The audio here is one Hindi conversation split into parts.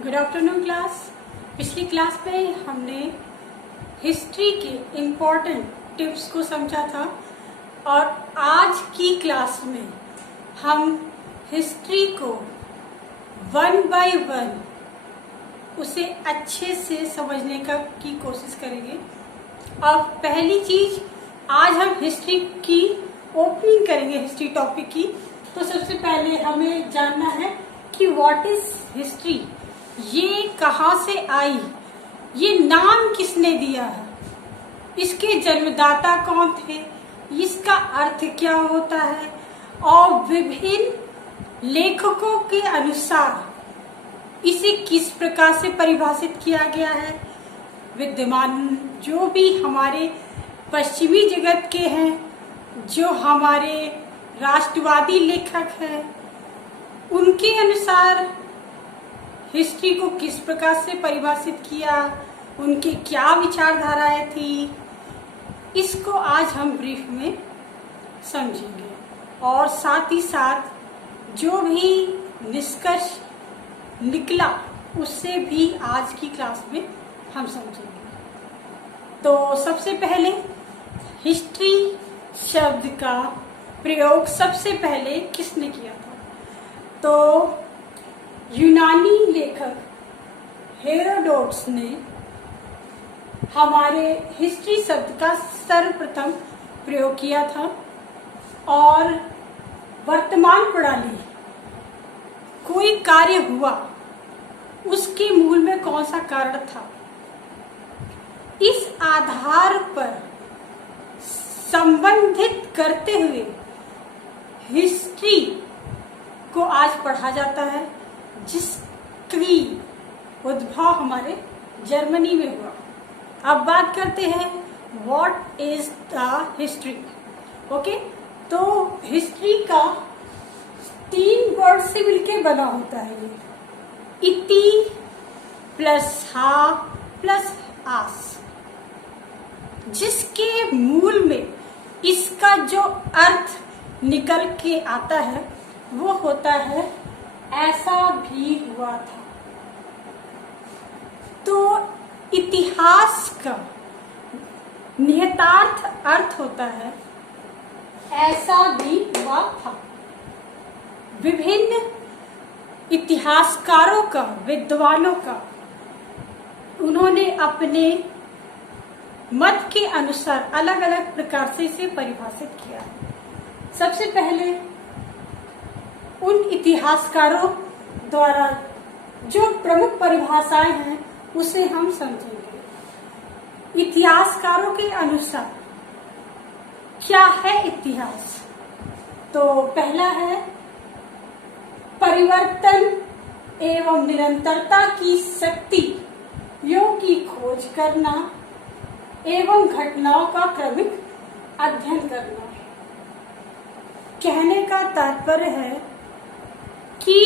Good afternoon class. पिछली क्लास में हमने हिस्ट्री के इम्पोर्टेंट टिप्स को समझा था और आज की क्लास में हम हिस्ट्री को वन बाय वन उसे अच्छे से समझने की कोशिश करेंगे। अब पहली चीज, आज हम हिस्ट्री की ओपनिंग करेंगे, हिस्ट्री टॉपिक की। तो सबसे पहले हमें जानना है कि व्हाट इज हिस्ट्री, ये कहाँ से आई, ये नाम किसने दिया है, इसके जन्मदाता कौन थे, इसका अर्थ क्या होता है और विभिन्न लेखकों के अनुसार इसे किस प्रकार से परिभाषित किया गया है। विद्यमान जो भी हमारे पश्चिमी जगत के हैं, जो हमारे राष्ट्रवादी लेखक हैं, उनके अनुसार हिस्ट्री को किस प्रकार से परिभाषित किया, उनकी क्या विचारधाराएं थी, इसको आज हम ब्रीफ में समझेंगे और साथ ही साथ जो भी निष्कर्ष निकला उससे भी आज की क्लास में हम समझेंगे। तो सबसे पहले हिस्ट्री शब्द का प्रयोग सबसे पहले किसने किया था? तो यूनानी लेखक हेरोडोटस ने हमारे हिस्ट्री शब्द का सर्वप्रथम प्रयोग किया था और वर्तमान प्रणाली कोई कार्य हुआ उसके मूल में कौन सा कारण था, इस आधार पर संबंधित करते हुए हिस्ट्री को आज पढ़ा जाता है, जिसकी उद्भव हमारे जर्मनी में हुआ। अब बात करते हैं what is the history. Okay, तो हिस्ट्री का 3 वर्ड से मिलके बना होता है ये, इति प्लस हा प्लस आस, जिसके मूल में इसका जो अर्थ निकल के आता है वो होता है ऐसा भी हुआ था। तो इतिहास का निहितार्थ अर्थ होता है ऐसा भी हुआ था। विभिन्न इतिहासकारों का, विद्वानों का, उन्होंने अपने मत के अनुसार अलग अलग प्रकार से इसे परिभाषित किया। सबसे पहले उन इतिहासकारों द्वारा जो प्रमुख परिभाषाएं हैं उसे हम समझेंगे। इतिहासकारों के अनुसार क्या है इतिहास? तो पहला है परिवर्तन एवं निरंतरता की शक्तियों की खोज करना एवं घटनाओं का क्रमिक अध्ययन करना। कहने का तात्पर्य है कि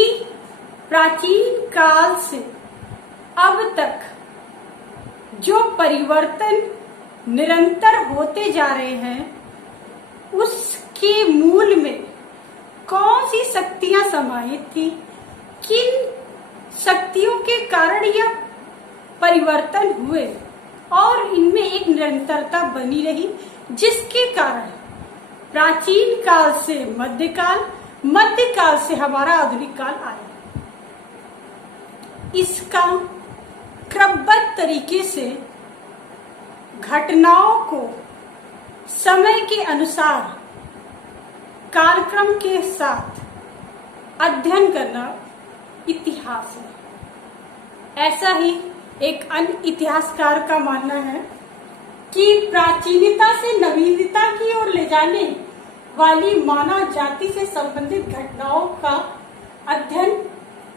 प्राचीन काल से अब तक जो परिवर्तन निरंतर होते जा रहे हैं उसके मूल में कौन सी शक्तियां समाहित थी, किन शक्तियों के कारण यह परिवर्तन हुए और इनमें एक निरंतरता बनी रही, जिसके कारण प्राचीन काल से मध्यकाल, मध्यकाल से हमारा आधुनिक काल आया। इसका क्रमबद्ध तरीके से घटनाओं को समय के अनुसार कालक्रम के साथ अध्ययन करना इतिहास है। ऐसा ही एक अन्य इतिहासकार का मानना है कि प्राचीनता से नवीनता की ओर ले जाने वाली मानव जाति से संबंधित घटनाओं का अध्ययन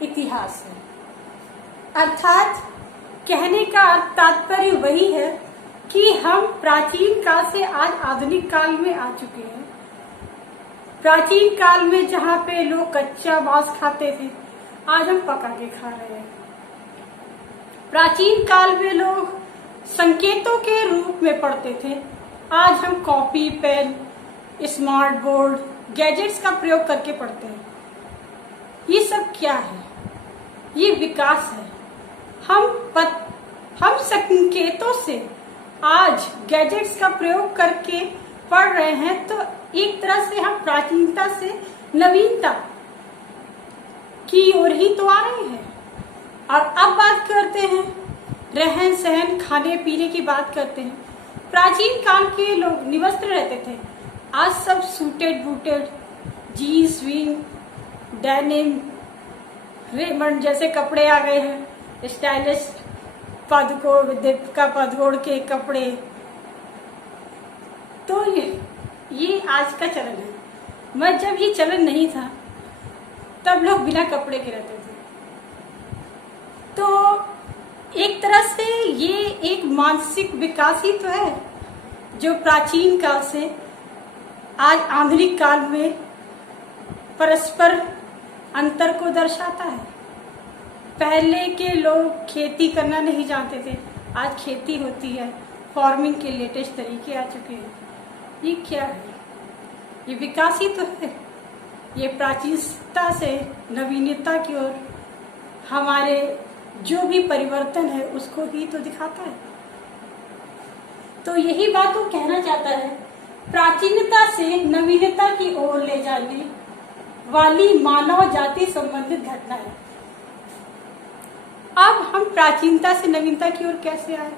इतिहास है। अर्थात कहने का तात्पर्य वही है कि हम प्राचीन काल से आज आधुनिक काल में आ चुके हैं। प्राचीन काल में जहाँ पे लोग कच्चा मांस खाते थे, आज हम पका के खा रहे हैं। प्राचीन काल में लोग संकेतों के रूप में पढ़ते थे, आज हम copy, pen, smart board, gadgets का प्रयोग करके पढ़ते हैं। ये सब क्या है? ये विकास है। हम संकेतों से आज गैजेट्स का प्रयोग करके पढ़ रहे हैं, तो एक तरह से हम प्राचीनता से नवीनता की ओर ही तो आ रहे हैं। और अब बात करते हैं रहन सहन, खाने पीने की बात करते हैं। प्राचीन काल के लोग निवस्त्र रहते थे, आज सब सूटेड बूटेड, जीन्स वीन, डेनिम, रेमंड जैसे कपड़े आ गए हैं, स्टाइलिश पदकोड़, दीपिका पदकोड़ के कपड़े। तो ये आज का चलन है। मैं जब ये चलन नहीं था तब लोग बिना कपड़े के रहते थे। तो एक तरह से ये एक मानसिक विकास ही तो है जो प्राचीन काल से आज आधुनिक काल में परस्पर अंतर को दर्शाता है। पहले के लोग खेती करना नहीं जानते थे, आज खेती होती है, फार्मिंग के लेटेस्ट तरीके आ चुके हैं। ये क्या है? ये विकास ही तो है। ये प्राचीनता से नवीनता की ओर हमारे जो भी परिवर्तन है उसको ही तो दिखाता है। तो यही बात वो कहना चाहता है, प्राचीनता से नवीनता की ओर ले जाने वाली मानव जाति संबंधित घटना है। अब हम प्राचीनता से नवीनता की ओर कैसे आए?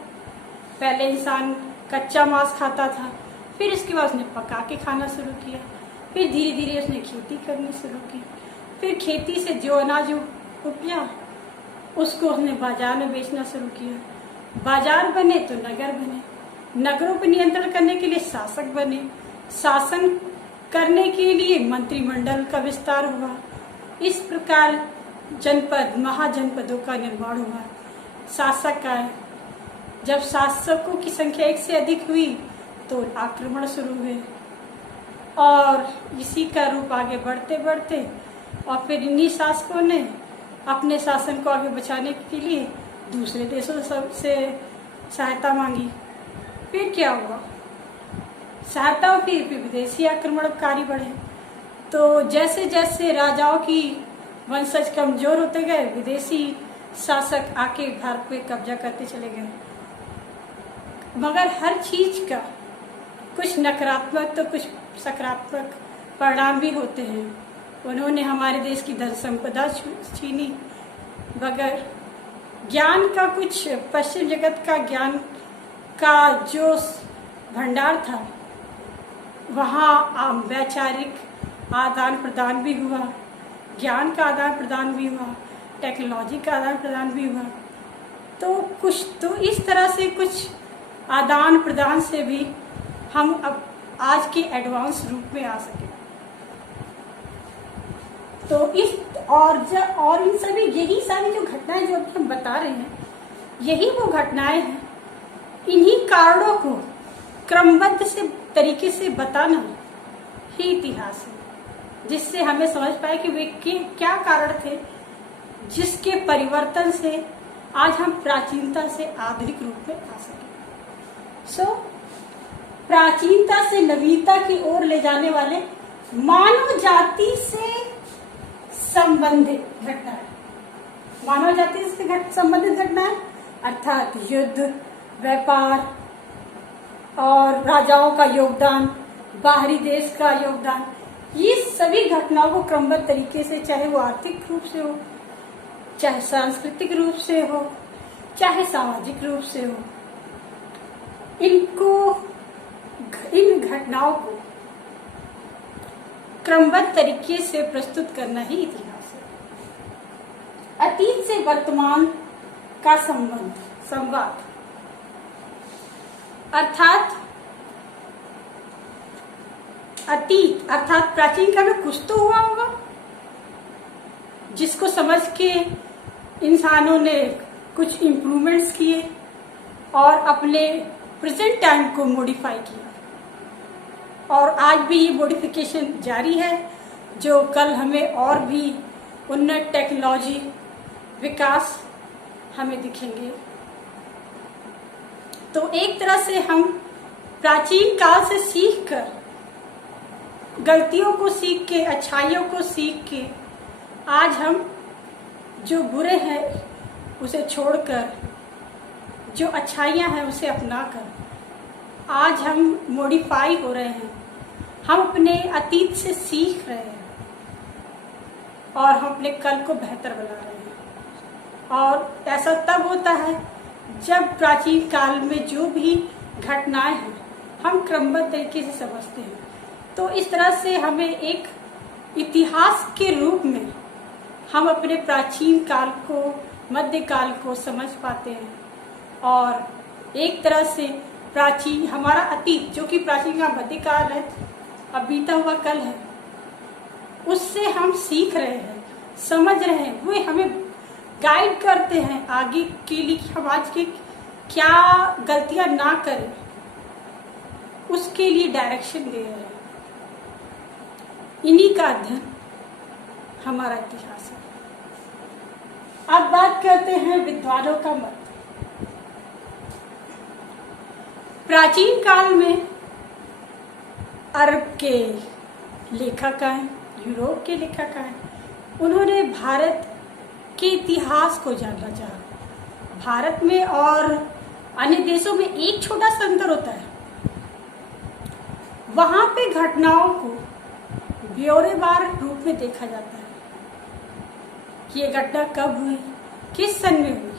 पहले इंसान कच्चा मांस खाता था, फिर इसके बाद उसने पका के खाना शुरू किया, फिर धीरे धीरे उसने खेती करनी शुरू की, फिर खेती से जो अनाज उपजा उसको उसने बाजार में बेचना शुरू किया। बाजार बने तो नगर बने, नगरों पर नियंत्रण करने के लिए शासक बने, शासन करने के लिए मंत्रिमंडल का विस्तार हुआ। इस प्रकार जनपद, महाजनपदों का निर्माण हुआ। शासक आए, जब शासकों की संख्या एक से अधिक हुई तो आक्रमण शुरू हुए, और इसी का रूप आगे बढ़ते बढ़ते और फिर इन्हीं शासकों ने अपने शासन को आगे बचाने के लिए दूसरे देशों से सहायता मांगी। फिर क्या हुआ? सहायता फिर विदेशी आक्रमणकारी बढ़े। तो जैसे जैसे राजाओं की वंशज कमजोर होते गए, विदेशी शासक आके भारत पे कब्जा करते चले गए। मगर हर चीज का कुछ नकारात्मक तो कुछ सकारात्मक परिणाम भी होते हैं। उन्होंने हमारे देश की धन संपदा छीनी, मगर ज्ञान का कुछ, पश्चिम जगत का ज्ञान का जो भंडार था वहाँ वैचारिक आदान प्रदान भी हुआ, ज्ञान का आदान प्रदान भी हुआ, टेक्नोलॉजी का आदान प्रदान भी हुआ। तो कुछ तो इस तरह से कुछ आदान प्रदान से भी हम अब आज के एडवांस रूप में आ सके। तो इस और इन सभी, यही सारी जो घटनाएं जो अभी हम बता रहे हैं, यही वो घटनाएं हैं। इन्हीं कारणों को क्रमबद्ध से तरीके से बताना ही इतिहास है, जिससे हमें समझ पाए कि वे क्या कारण थे जिसके परिवर्तन से आज हम प्राचीनता से आधुनिक रूप में आ सके। प्राचीनता से नवीनता की ओर ले जाने वाले मानव जाति से संबंधित घटना है। मानव जाति से संबंधित घटना है, अर्थात युद्ध, व्यापार और राजाओं का योगदान, बाहरी देश का योगदान, ये सभी घटनाओं को क्रमबद्ध तरीके से, चाहे वो आर्थिक रूप से हो, चाहे सांस्कृतिक रूप से हो, चाहे सामाजिक रूप से हो, इन घटनाओं को क्रमबद्ध तरीके से प्रस्तुत करना ही इतिहास है। अतीत से वर्तमान का संवाद, अर्थात अतीत अर्थात प्राचीन काल में कुछ तो हुआ होगा जिसको समझ के इंसानों ने कुछ इम्प्रूवमेंट्स किए और अपने प्रेजेंट टाइम को मॉडिफाई किया, और आज भी ये मॉडिफिकेशन जारी है, जो कल हमें और भी उन्नत टेक्नोलॉजी विकास हमें दिखेंगे। तो एक तरह से हम प्राचीन काल से सीख कर, गलतियों को सीख के, अच्छाइयों को सीख के, आज हम जो बुरे हैं उसे छोड़कर जो अच्छाइयाँ हैं उसे अपनाकर आज हम मॉडिफाई हो रहे हैं। हम अपने अतीत से सीख रहे हैं और हम अपने कल को बेहतर बना रहे हैं। और ऐसा तब होता है जब प्राचीन काल में जो भी घटनाएं हैं हम क्रमबद्ध तरीके से समझते हैं। तो इस तरह से हमें एक इतिहास के रूप में हम अपने प्राचीन काल को, मध्यकाल को समझ पाते हैं। और एक तरह से प्राचीन हमारा अतीत जो कि प्राचीन का मध्यकाल है, अब बीता हुआ कल है, उससे हम सीख रहे हैं, समझ रहे हैं। वे हमें गाइड करते हैं आगे के लिए कि हम आज के क्या गलतियां ना करें, उसके लिए डायरेक्शन दे रहे हैं। इन्हीं का अध्ययन हमारा इतिहास है। अब बात करते हैं विद्वानों का मत। प्राचीन काल में अरब के लेखक आए, यूरोप के लेखक आए, उन्होंने भारत के इतिहास को जानना चाहा। भारत में और अन्य देशों में एक छोटा सा अंतर होता है, वहां पे घटनाओं को ब्यौरेवार रूप में देखा जाता है कि ये घटना कब हुई, किस सन में हुई,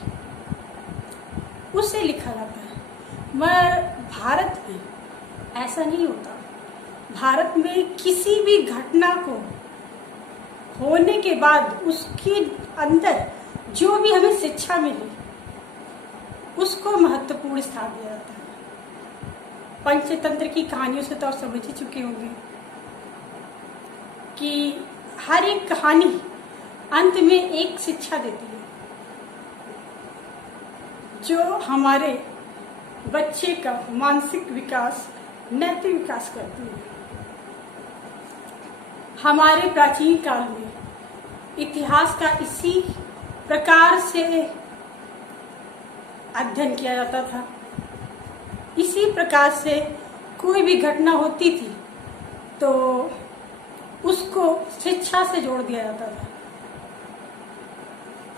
उसे लिखा जाता है। मगर भारत में ऐसा नहीं होता। भारत में किसी भी घटना को होने के बाद उसके अंदर जो भी हमें शिक्षा मिली उसको महत्वपूर्ण स्थान दिया जाता है। पंचतंत्र की कहानियों से तो आप समझ ही चुके होंगे कि हर एक कहानी अंत में एक शिक्षा देती है जो हमारे बच्चे का मानसिक विकास, नैतिक विकास करती है। हमारे प्राचीन काल में इतिहास का इसी प्रकार से अध्ययन किया जाता था। इसी प्रकार से कोई भी घटना होती थी तो उसको शिक्षा से जोड़ दिया जाता था।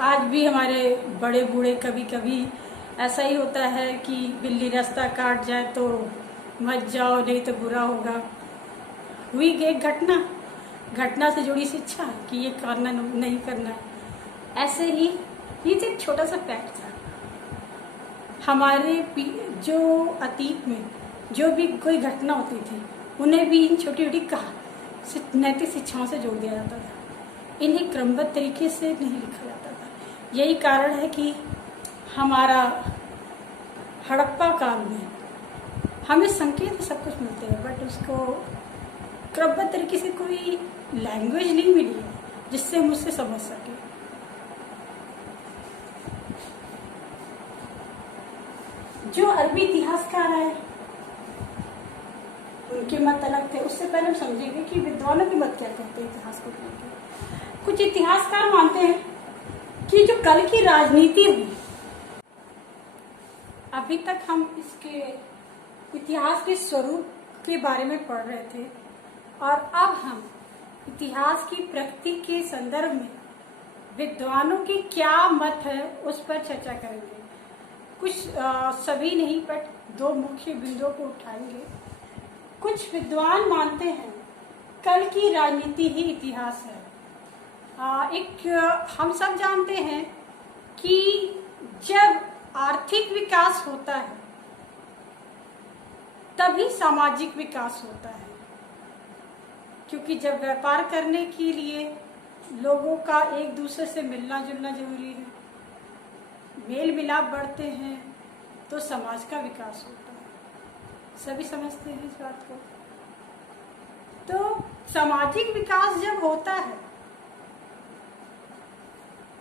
आज भी हमारे बड़े बूढ़े कभी कभी ऐसा ही होता है कि बिल्ली रास्ता काट जाए तो मत जाओ नहीं तो बुरा होगा। हुई एक घटना से जुड़ी शिक्षा कि ये करना नहीं करना है। ऐसे ही ये एक छोटा सा फैक्ट था। हमारे जो अतीत में जो भी कोई घटना होती थी उन्हें भी इन छोटी छोटी नैतिक शिक्षाओं से जोड़ दिया जाता था। इन्हें क्रमबद्ध तरीके से नहीं लिखा जाता था। यही कारण है कि हमारा हड़प्पा काल में हमें संकेत सब कुछ मिलते हैं, बट उसको क्रमबद्ध तरीके से कोई लैंग्वेज नहीं मिली है जिससे हम उससे समझ सके। जो अरबी इतिहासकार है उनके मत अलग थे। उससे पहले हम समझेंगे कि विद्वानों के मत क्या कहते हैं इतिहास को लेकर। कुछ इतिहासकार मानते हैं कि जो कल की राजनीति हुई, अभी तक हम इसके इतिहास के स्वरूप के बारे में पढ़ रहे थे और अब हम इतिहास की प्रकृति के संदर्भ में विद्वानों के क्या मत है उस पर चर्चा करेंगे। कुछ सभी नहीं बट दो मुख्य बिंदुओं को उठाएंगे। कुछ विद्वान मानते हैं कल की राजनीति ही इतिहास है। हम सब जानते हैं कि जब आर्थिक विकास होता है तभी सामाजिक विकास होता है, क्योंकि जब व्यापार करने के लिए लोगों का एक दूसरे से मिलना जुलना जरूरी है, मेल मिलाप बढ़ते हैं तो समाज का विकास होता है। सभी समझते हैं इस बात को। तो सामाजिक विकास जब होता है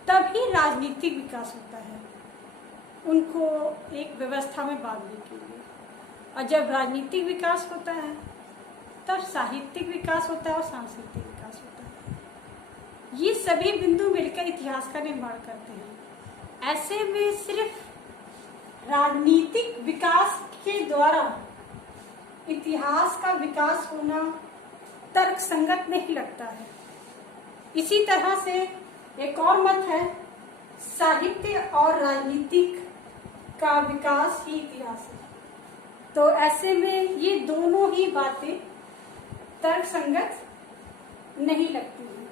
तभी राजनीतिक विकास होता है, उनको एक व्यवस्था में बांधने के लिए। और जब राजनीतिक विकास होता है तब साहित्यिक विकास होता है और सांस्कृतिक विकास होता है। ये सभी बिंदु मिलकर इतिहास का निर्माण करते हैं। ऐसे में सिर्फ राजनीतिक विकास के द्वारा इतिहास का विकास होना तर्क संगत नहीं लगता है। इसी तरह से एक और मत है साहित्य और राजनीतिक का विकास ही इतिहास है। तो ऐसे में ये दोनों ही बातें तर्कसंगत नहीं लगती हैं।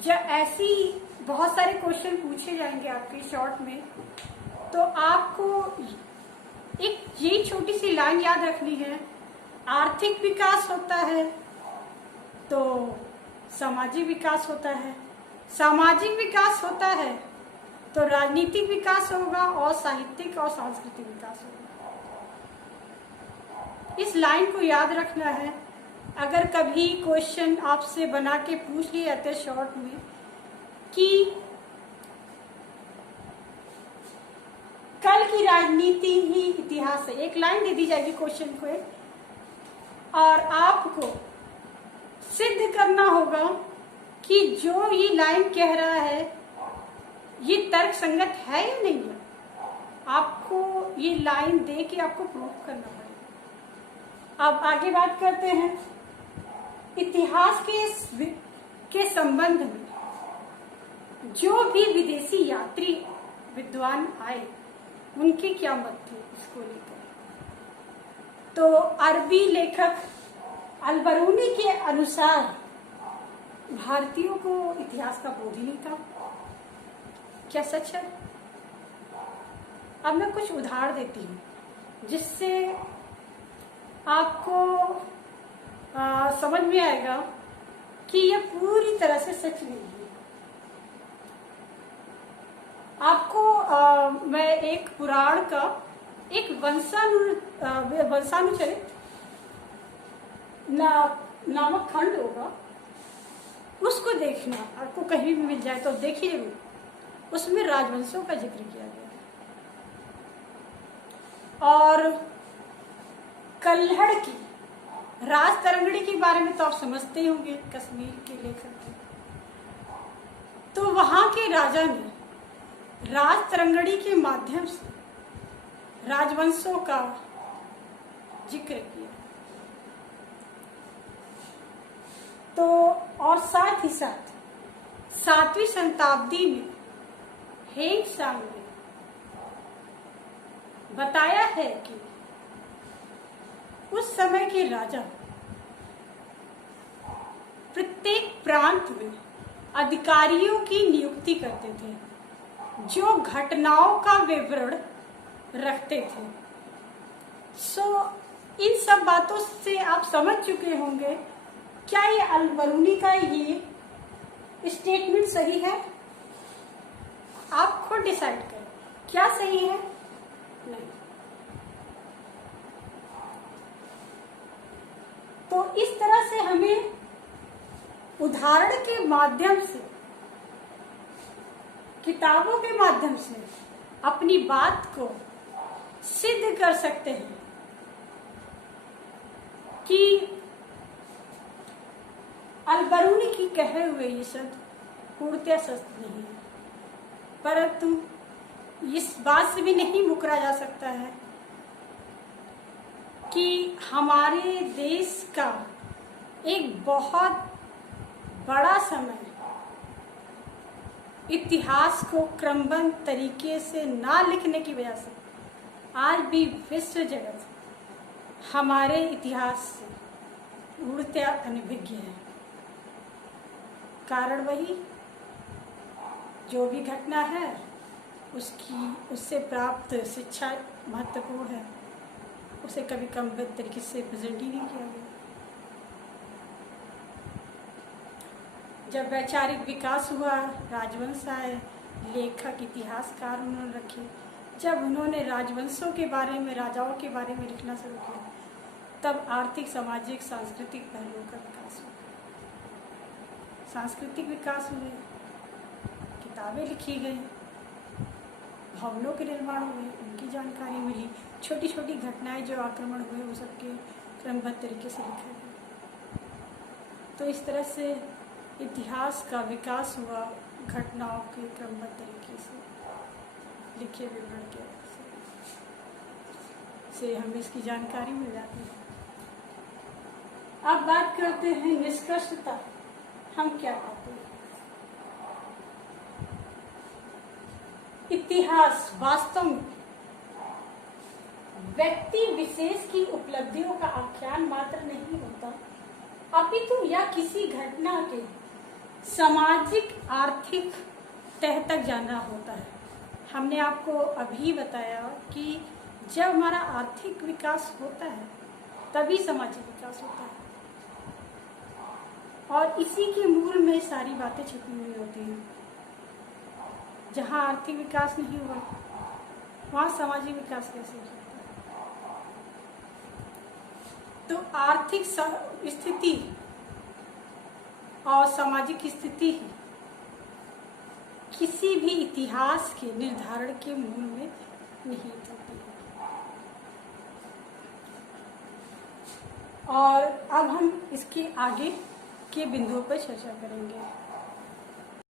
जब ऐसी बहुत सारे क्वेश्चन पूछे जाएंगे आपके शॉर्ट में, तो आपको एक ये छोटी सी लाइन याद रखनी है, आर्थिक विकास होता है तो सामाजिक विकास होता है, सामाजिक विकास होता है तो राजनीतिक विकास होगा और साहित्यिक और सांस्कृतिक विकास होगा। इस लाइन को याद रखना है। अगर कभी क्वेश्चन आपसे बना के पूछ लिए जाते शॉर्ट में कि कल की राजनीति ही इतिहास है, एक लाइन दे दी जाएगी क्वेश्चन को और आपको सिद्ध करना होगा कि जो ये लाइन कह रहा है ये तर्क संगत है या नहीं है। आपको ये लाइन दे के आपको प्रूव करना पड़ेगा। अब आगे बात करते हैं इतिहास के संबंध में। जो भी विदेशी यात्री विद्वान आए उनके क्या मत थे इसको लेकर। तो अरबी लेखक अल-बरूनी के अनुसार भारतीयों को इतिहास का बोध ही नहीं था। क्या सच है? अब मैं कुछ उदाहरण देती हूँ जिससे आपको समझ में आएगा कि यह पूरी तरह से सच नहीं है। आपको मैं एक पुराण का एक वंशानुचरित नामक खंड होगा, उसको देखना। आपको कहीं भी मिल जाए तो देखिए जरूर। उसमें राजवंशों का जिक्र किया गया है और कल्हड़ की राज तरंगड़ी के बारे में तो आप समझते ही होंगे, कश्मीर के लेखक थे। तो वहां के राजा ने राज तरंगड़ी के माध्यम से राजवंशों का जिक्र किया। तो और साथ ही साथ 7वीं शताब्दी में हेंगसांग ने बताया है कि उस समय के राजा प्रत्येक प्रांत में अधिकारियों की नियुक्ति करते थे जो घटनाओं का विवरण रखते थे। इन सब बातों से आप समझ चुके होंगे क्या ये अल-बरूनी का ये स्टेटमेंट सही है। आप खुद डिसाइड करें क्या सही है, नहीं। तो इस तरह से हमें उदाहरण के माध्यम से, किताबों के माध्यम से अपनी बात को सिद्ध कर सकते हैं कि अल-बरूनी की कहे हुए ये शब्द पूर्णतः सच नहीं है। परंतु इस बात से भी नहीं मुकरा जा सकता है कि हमारे देश का एक बहुत बड़ा समय इतिहास को क्रमबद्ध तरीके से ना लिखने की वजह से आज भी विश्व जगत हमारे इतिहास से पूर्णतः अनभिज्ञ है। कारण वही, जो भी घटना है उससे प्राप्त शिक्षा महत्वपूर्ण है, उसे कभी क्रमबद्ध तरीके से प्रेजेंट ही नहीं किया गया। जब वैचारिक विकास हुआ, राजवंश आए, लेखक इतिहासकार उन्होंने रखे। जब उन्होंने राजवंशों के बारे में, राजाओं के बारे में लिखना शुरू किया, तब आर्थिक, सामाजिक, सांस्कृतिक पहलुओं का विकास हुआ। सांस्कृतिक विकास हुए, किताबें लिखी गई, भवनों के निर्माण हुए, उनकी जानकारी मिली, छोटी छोटी घटनाएं जो आक्रमण हुए वो सबके क्रमबद्ध तरीके से लिखा गया। तो इस तरह से इतिहास का विकास हुआ, घटनाओं के क्रमबद्ध तरीके से लिखे विवरण के से हमें इसकी जानकारी मिल जाती है। अब बात करते हैं निष्कर्षता, हम क्या कहते हैं। इतिहास वास्तव में व्यक्ति विशेष की उपलब्धियों का आख्यान मात्र नहीं होता, अपितु यह किसी घटना के सामाजिक आर्थिक तह तक जाना होता है। हमने आपको अभी बताया कि जब हमारा आर्थिक विकास होता है तभी सामाजिक विकास होता है, और इसी के मूल में सारी बातें छुपी हुई होती हैं। जहाँ आर्थिक विकास नहीं हुआ वहाँ सामाजिक विकास कैसे हो सकता है? तो आर्थिक स्थिति और सामाजिक स्थिति ही किसी भी इतिहास के निर्धारण के मूल में निहित होती है। और अब हम इसके आगे के बिंदुओं पर चर्चा करेंगे।